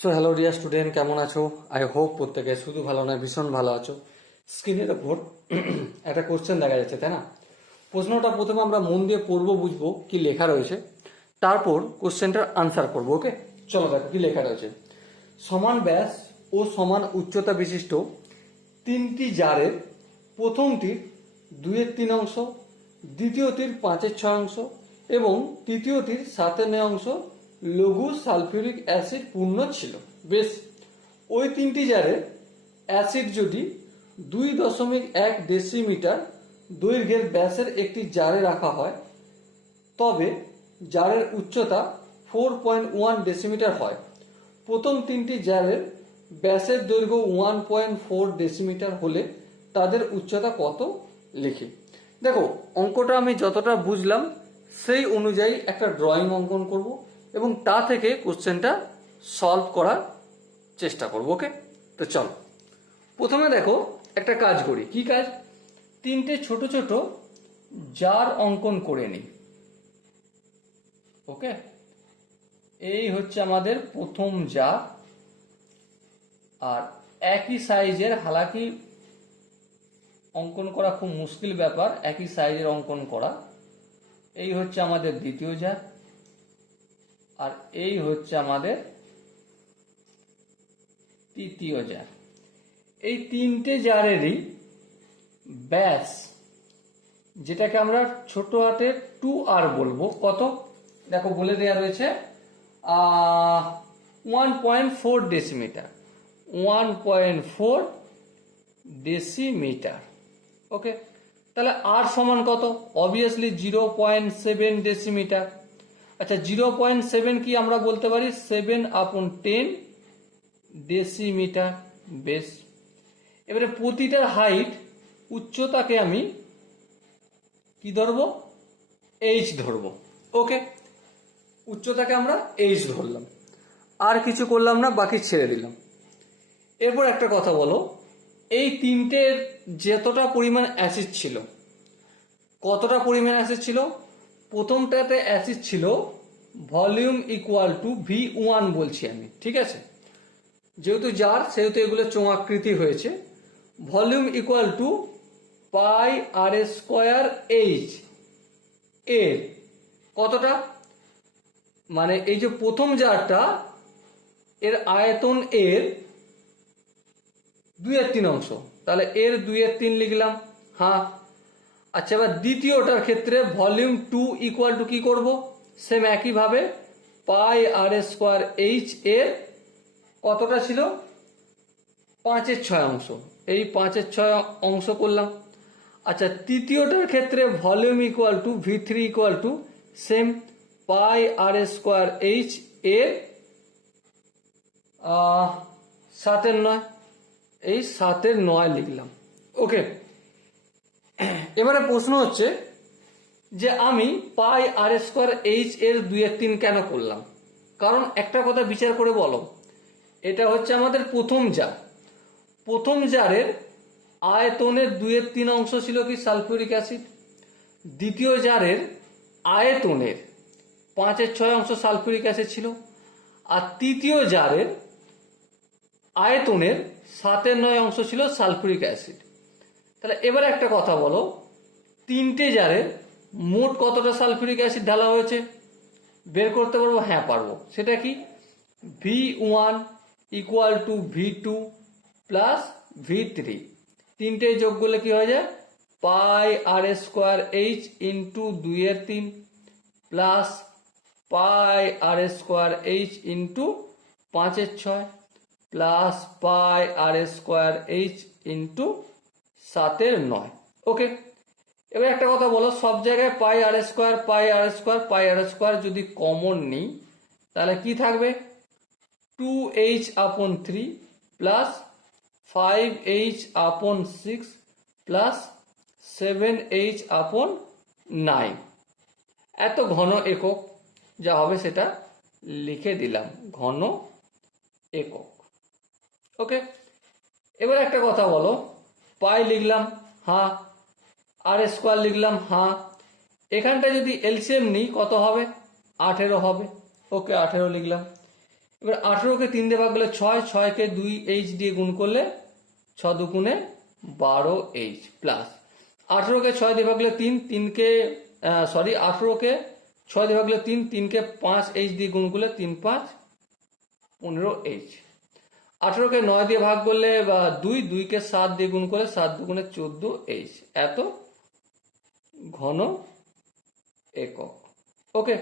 So hello dear student কেমন আছো? I hope প্রত্যেকে শুধু ভালো নয়, ভীষণ ভালো আছো। স্ক্রিনের ওপর একটা কোশ্চেন দেখা যাচ্ছে, তাই না? প্রশ্নটা প্রথমে আমরা মন দিয়ে পড়ব, বুঝব কি লেখা রয়েছে। তারপর কোশ্চেনটার আনসার করব ওকে চলো দেখো কি লেখা রয়েছে। সমান ব্যাস ও সমান উচ্চতা বিশিষ্ট তিনটি জারের প্রথমটির দুইয়ের তিন অংশ, দ্বিতীয়টির পাঁচের ছয় অংশ এবং তৃতীয়টির সাতের নয় অংশ লঘু সালফিউরিক অ্যাসিড পূর্ণ ছিল। বেশ, ওই তিনটি জারে অ্যাসিড যদি দুই দশমিক এক ডেসিমিটার দৈর্ঘ্যের ব্যাসের একটি জারে রাখা হয়, তবে জারের উচ্চতা ফোর পয়েন্ট ওয়ান ডেসিমিটার হয়। প্রথম তিনটি জারের ব্যাসের দৈর্ঘ্য ওয়ান পয়েন্ট ফোর ডেসিমিটার হলে তাদের উচ্চতা কত লিখি? দেখো, অঙ্কটা আমি যতটা বুঝলাম, সেই অনুযায়ী একটা ড্রয়িং অঙ্কন করব। এবং তা থেকে কোশ্চেনটা সলভ করার চেষ্টা করব, ওকে? তো চলো। প্রথমে দেখো, একটা কাজ করি। কি কাজ? তিনটে ছোট ছোট জার অঙ্কন করে নিই। ওকে? এই হচ্ছে আমাদের প্রথম জার। আর একই সাইজের, হালাকি অঙ্কন করা খুব মুশকিল ব্যাপার, একই সাইজের অঙ্কন করা। এই হচ্ছে আমাদের দ্বিতীয় জার। আর এই হচ্ছে আমাদের তৃতীয় জার এই তিনটে জারেরই ব্যাস, যেটাকে আমরা ছোট হাতে টু আর বলব। কত? দেখো, বলে দেওয়া রয়েছে one point four decimeter one point four decimeter okay তাহলে আর সমান কত? Obviously zero point seven decimeter আচ্ছা জিরো পয়েন্ট সেভেন কি আমরা বলতে পারি? সেভেন আপন টেন ডেসিমিটার বেশ এবারে প্রতিটার হাইট উচ্চতাকে আমি কি ধরবো? এইচ ধরবো। ওকে উচ্চতাকে আমরা এইচ ধরলাম। আর কিছু করলাম না, বাকি ছেড়ে দিলাম। এরপর একটা কথা বলো। এই তিনটের যতটা পরিমাণ অ্যাসিড ছিল, কতটা পরিমাণ অ্যাসিড ছিল? প্রথমটাতে অ্যাসিড ছিল volume equal to V one বলছি আমি, ঠিক আছে? যেহেতু যার, সেহেতু এগুলো চোঙাকৃতি হয়েছে। Volume equal to pi r square h এর কতটা? মানে এই যে প্রথম জারটা এর আয়তন এর দুইয়ের তিন অংশ। তাহলে এর দুইয়ের তিন লিখলাম। হ্যাঁ আচ্ছা এবার দ্বিতীয়টার ক্ষেত্রে ভলিউম টু ইকুয়াল টু কি করব? সেম একইভাবে পাই আর স্কোয়ার এইচ এর কতটা ছিল? পাঁচের ছয় অংশ। এই পাঁচের ছয় অংশ করলাম। আচ্ছা তৃতীয়টার ক্ষেত্রে volume equal to V three equal to same pi r square h এর সাতের নয়। এই সাতের নয় লিখলাম। ওকে এবারে প্রশ্ন হচ্ছে যে আমি পাই আর স্কোয়ার এইচ এর দুই এক তিন কেন করলাম? কারণ একটা কথা বিচার করে বলো। এটা হচ্ছে আমাদের প্রথম জার। প্রথম জারের আয়তনের দুইয়ের তিন অংশ ছিল কি সালফিউরিক অ্যাসিড? দ্বিতীয় জারের আয়তনের পাঁচের ছয় অংশ সালফিউরিক অ্যাসিড ছিল। আর তৃতীয় জারের আয়তনের সাতের নয় অংশ ছিল সালফিউরিক অ্যাসিড। তাহলে এবার একটা কথা বলো। তিনটে জারের মোট কতটা সালফিউরিক অ্যাসিড ঢালা হয়েছে? বের করতে পারব? হ্যাঁ পারব। সেটা কি? V one equal to V two plus V three তিনটে যোগ করলে কি হয়ে যায়? Pi r square h into দুইয়ের তিন plus pi r square h into পাঁচের ছয় plus pi r square h into সাতের নয়। ওকে এবার একটা কথা বলো, সব জায়গায় pi r square, pi r square, pi r square যদি কমন নিই, তাহলে কি থাকবে? Two h upon three plus five h upon six plus seven h upon nine এত ঘন একক, যা হবে সেটা লিখে দিলাম, ঘন একক। ওকে এবার একটা কথা বলো পাই লিখলাম হ্যাঁ। আর স্কোয়ার লিখলাম হ্যাঁ। এখানটা যদি এলসিএম নিই, কত হবে? আঠেরো হবে। ওকে, আঠেরো লিখলাম। এবার আঠেরোকে তিন দিয়ে ভাগ করলে ছয়, ছয়কে দুই এইচ দিয়ে গুণ করলে ছ দুগুণে বারো এইচ প্লাস। আঠেরোকে ছয় দিয়ে ভাগ করলে তিন, তিনকে সরি আঠেরোকে ছয় দিয়ে ভাগ করলে তিন, তিনকে পাঁচ এইচ দিয়ে গুণ করলে তিন, পাঁচ, পনেরো এইচ। আঠেরোকে নয় দিয়ে ভাগ করলে, বা দুই, দুইকে সাত দিয়ে গুণ করলে সাত দুগুণে চোদ্দ, এইচ। এত ঘন একক। ওকে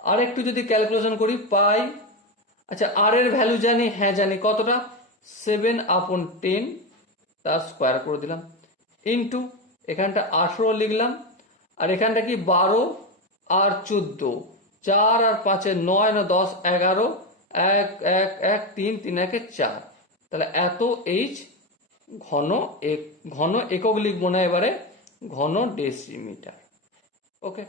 আর একটু যদি ক্যালকুলেশন করি, পাই আচ্ছা আর এর ভ্যালু জানি হ্যাঁ জানি, কতটা? সেভেন আপন টেন তার স্কোয়ার করে দিলাম। ইন্টু, এখানটা আঠেরো লিখলাম, আর এখানটা কি বারো আর চোদ্দ, চার আর পাঁচে নয় না দশ, এগারো এক এক এক, তিন তিন, একে চার। তাহলে এত এইচ ঘন এক, ঘন একক লিখব না এবারে, ঘন ডেসিমিটার ওকে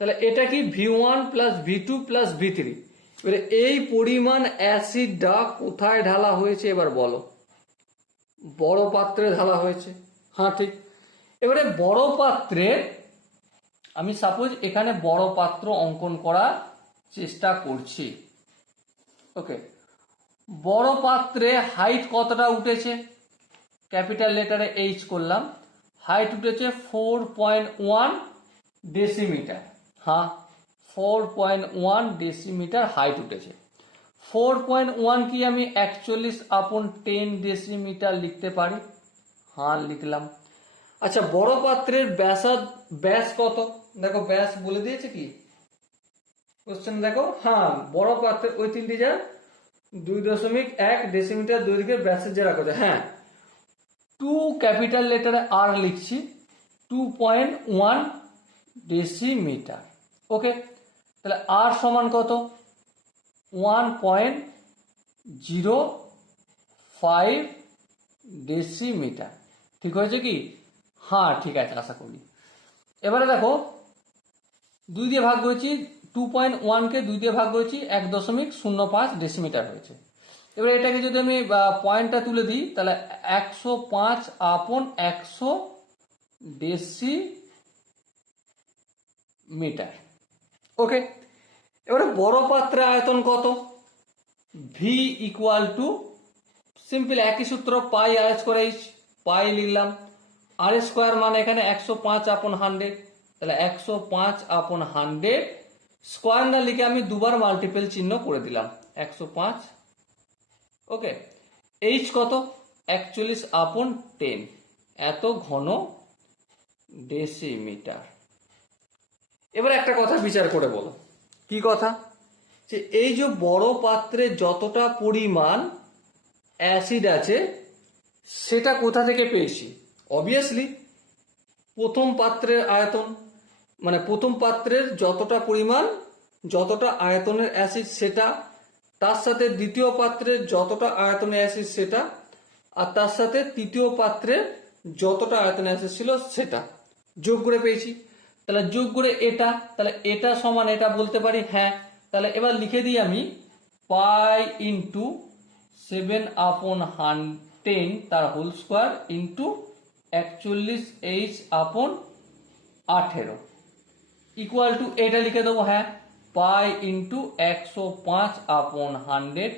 তাহলে এটা কি V one plus V two plus V three এবারে এই পরিমাণ অ্যাসিডটা কোথায় ঢালা হয়েছে এবার বলো? বড় পাত্রে ঢালা হয়েছে। হ্যাঁ ঠিক। এবারে বড় পাত্রে আমি সাপোজ এখানে বড় পাত্র অঙ্কন করার চেষ্টা করছি। ওকে বড় পাত্রে হাইট কতটা উঠেছে? ক্যাপিটাল লেটারে এইচ করলাম। হাইট উঠেছে ফোর পয়েন্ট ওয়ান ডেসিমিটার হ্যাঁ four point one decimetre height উঠেছে। ফোর পয়েন্ট ওয়ান কি আমি একচল্লিশ আপন টেন ডেসিমিটার লিখতে পারি? হ্যাঁ লিখলাম। আচ্ছা বড় পাত্রের ব্যাসাদ, ব্যাস কত? দেখো, ব্যাস বলে দিয়েছে কি? কোশ্চেন দেখো হ্যাঁ বড় পাত্রের ওই তিনটি যা, দুই দশমিক এক ডেসিমিটার দৈর্ঘ্যের ব্যাসের যারা কথা হ্যাঁ। টু ক্যাপিটাল লেটারে আর লিখছি two point one decimetre okay তাহলে আর সমান কত? One point zero five decimetre ঠিক হয়েছে কি? হ্যাঁ ঠিক আছে, আশা করি। এবারে দেখো, দুই দিয়ে ভাগ করেছি টু পয়েন্ট ওয়ানকে দুই দিয়ে ভাগ করেছি, এক দশমিক শূন্য পাঁচ ডেসিমিটার হয়েছে। এবারে এটাকে যদি আমি পয়েন্টটা তুলে দিই, তাহলে একশো পাঁচ আপন একশো ডেসি মিটার ওকে এবারে বড় পাত্রে আয়তন কত? ভি ইকুয়াল টু সিম্পল একই সূত্র, পাই আর স্কোয়ার এইচ পাই লিখলাম। আর স্কোয়ার মানে এখানে একশো পাঁচ আপন হান্ড্রেড তাহলে একশো পাঁচ আপন হান্ড্রেড স্কোয়ার না লিখে আমি দুবার মাল্টিপল চিহ্ন করে দিলাম। একশো পাঁচ। ওকে এইচ কত? একচল্লিশ আপন টেন এত ঘন ডেসিমিটার এবার একটা কথা বিচার করে বলো। কি কথা? যে এই যে বড় পাত্রে যতটা পরিমাণ অ্যাসিড আছে সেটা কোথা থেকে পেয়েছি? অবভিয়াসলি প্রথম পাত্রের আয়তন। মানে প্রথম পাত্রের যতটা পরিমাণ, যতটা আয়তনের অ্যাসিড সেটা, তার সাথে দ্বিতীয় পাত্রের যতটা আয়তনের অ্যাসিড সেটা, আর তার সাথে তৃতীয় পাত্রের যতটা আয়তনের অ্যাসিড ছিল সেটা। যোগ করে পেয়েছি। তাহলে যোগ করে এটা, তাহলে এটা সমান এটা বলতে পারি হ্যাঁ। তাহলে এবার লিখে দিই আমি, পাই ইন্টু সেভেন আপন হান টেন, তার হোল স্কোয়ার ইন্টু একচল্লিশ এইচ আপন আঠেরো। ইকুয়াল টু এটা লিখে দেবো হ্যাঁ? পাই ইন্টু একশো পাঁচ আপন হান্ড্রেড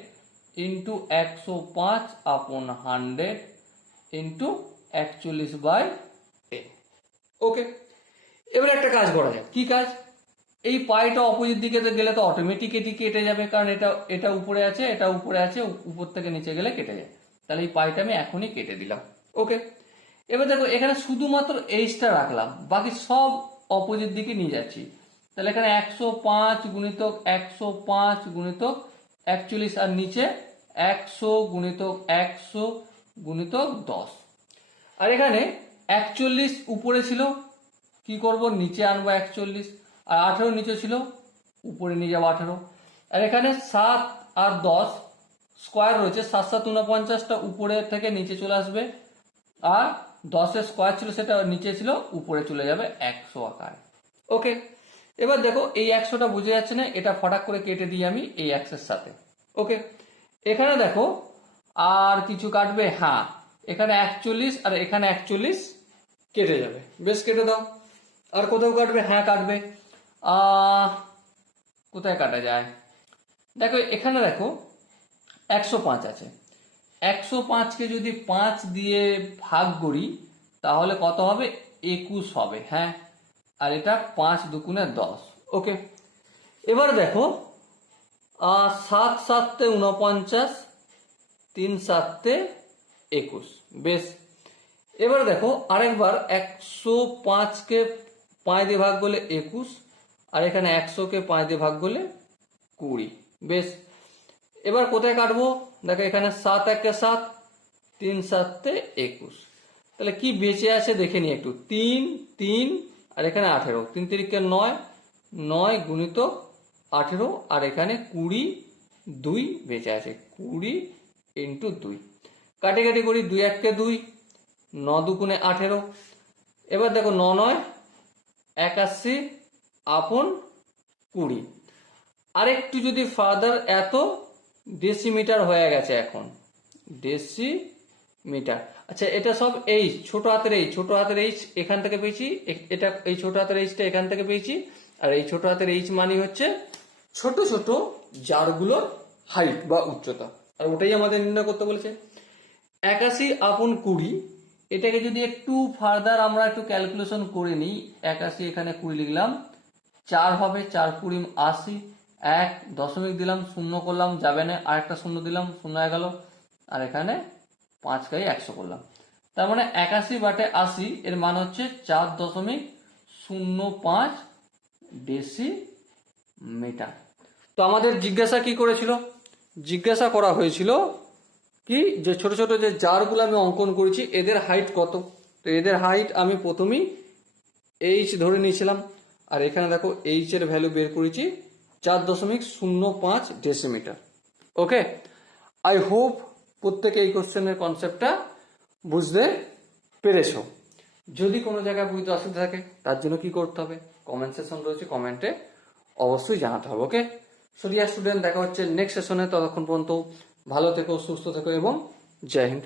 ইন্টু একশো পাঁচ আপন হান্ড্রেড ইন্টু একচল্লিশ বাই ওকে এবার একটা কাজ করা যায় কি কাজ? এই পাইটা অপোজিট দিকে গেলে তো অটোমেটিক এটি কেটে যাবে, কারণ এটা এটা উপরে আছে, এটা উপরে আছে, উপর থেকে নিচে গেলে কেটে যায়। তাহলে এই পাইটা আমি এখনই কেটে দিলাম। ওকে এবার দেখো, এখানে শুধুমাত্র এইচটা রাখলাম, বাকি সব অপোজিট দিকে নিয়ে যাচ্ছি। তাহলে এখানে একশো পাঁচ গুণিতক একশো পাঁচ গুণিতক একচল্লিশ আর নিচে একশো গুণিতক একশো গুণিতক দশ। আর এখানে একচল্লিশ উপরে ছিল, কি করব? নিচে আনব একচল্লিশ। আর আঠেরো নিচে ছিল, উপরে নিয়ে যাব আঠেরো। আর এখানে সাত আর দশ স্কোয়ার রয়েছে সাত সাত উনপঞ্চাশটা উপরে থেকে নিচে চলে আসবে। আর দশের স্কোয়ার ছিল সেটা নিচে ছিল, উপরে চলে যাবে একশো আকারে। ওকে এবার দেখো এই একশোটা বুঝে যাচ্ছে না, এটা ফটাক করে কেটে দিই আমি এই একশের সাথে। ওকে এখানে দেখো আর কিছু কাটবে হ্যাঁ এখানে একচল্লিশ আর এখানে একচল্লিশ কেটে যাবে। বেশ কেটে দাও। আর কোথাও কাটবে হ্যাঁ কাটবে। কোথায় কাটা যায়? দেখো এখানে দেখো একশো পাঁচ আছে। একশো পাঁচকে যদি পাঁচ দিয়ে ভাগ করি, তাহলে কত হবে? একুশ হবে হ্যাঁ? আর এটা পাঁচ দুগুণে দশ, ওকে? এবার দেখো সাত সাততে উনপঞ্চাশ তিন সাততে একুশ, বেশ। এবার দেখো, আরেকবার একশো পাঁচকে পাঁচ দিয়ে ভাগ করলে একুশ, আর এখানে একশোকে পাঁচ দিয়ে ভাগ করলে কুড়ি, বেশ। এবার কোথায় কাটবো? দেখো এখানে সাত একে সাত, তিন সাততে একুশ। তাহলে কি বেঁচে আছে দেখে নিই একটু। তিন তিন, আর এখানে আঠেরো। তিন তিরিকে নয় নয় গুণিত আঠেরো, আর এখানে কুড়ি, দুই বেঁচে আছে। কুড়ি ইন্টু দুই। কাটি কাটি করি দুই এককে দুই, ন দুগুণে আঠেরো। এবার দেখো ন নয় একাশি আপন কুড়ি। আরেকটু যদি ফার্দার এত ডেসিমিটার হয়ে গেছে এখন। ডেসিমিটার আচ্ছা এটা সব এইচ ছোট হাতের এইচ ছোট হাতের এইচ এখান থেকে পেয়েছি এটা এই ছোট হাতের এইচটা এখান থেকে পেয়েছি, আর এই ছোট হাতের এইচ মানে হচ্ছে ছোট ছোট জারগুলোর হাইট বা উচ্চতা। আর ওটাই আমাদের নির্ণয় করতে বলেছে। একাশি আপন কুড়ি, এটাকে যদি একটু ফার্দার আমরা একটু ক্যালকুলেশন করে নিই, একাশি এখানে কুড়ি লিখলাম, চার হবে, চার কুড়ি আশি এক, দশমিক দিলাম, শূন্য করলাম, যাবে না আর একটা শূন্য দিলাম, শূন্য হয়ে গেল। আর এখানে পাঁচ কাই একশো করলাম। তার মানে একাশি বাটে আশি, এর মান হচ্ছে চার দশমিক শূন্য পাঁচ ডেসি মিটার তো আমাদের জিজ্ঞাসা কি করেছিল? জিজ্ঞাসা করা হয়েছিল কি, যে ছোট ছোট যে জারগুলো আমি অঙ্কন করেছি, এদের হাইট কত? তো এদের হাইট আমি প্রথমেই এইচ ধরে নিয়েছিলাম। আর এখানে দেখো, এইচ এর ভ্যালু বের করেছি চার দশমিক শূন্য পাঁচ ডেসিমিটার। ওকে? আই হোপ প্রত্যেকে এই কোশ্চেনের কনসেপ্টটা বুঝতে পেরেছ। যদি কোনো জায়গায় বুঝতে অসুবিধা থাকে, তার জন্য কি করতে হবে? কমেন্ট সেশন রয়েছে কমেন্টে অবশ্যই জানাতে হবে, ওকে? সরিয়া স্টুডেন্ট দেখা হচ্ছে নেক্সট সেশনে ততক্ষণ পর্যন্ত ভালো থেকো, সুস্থ থেকো, এবং জয় হিন্দ।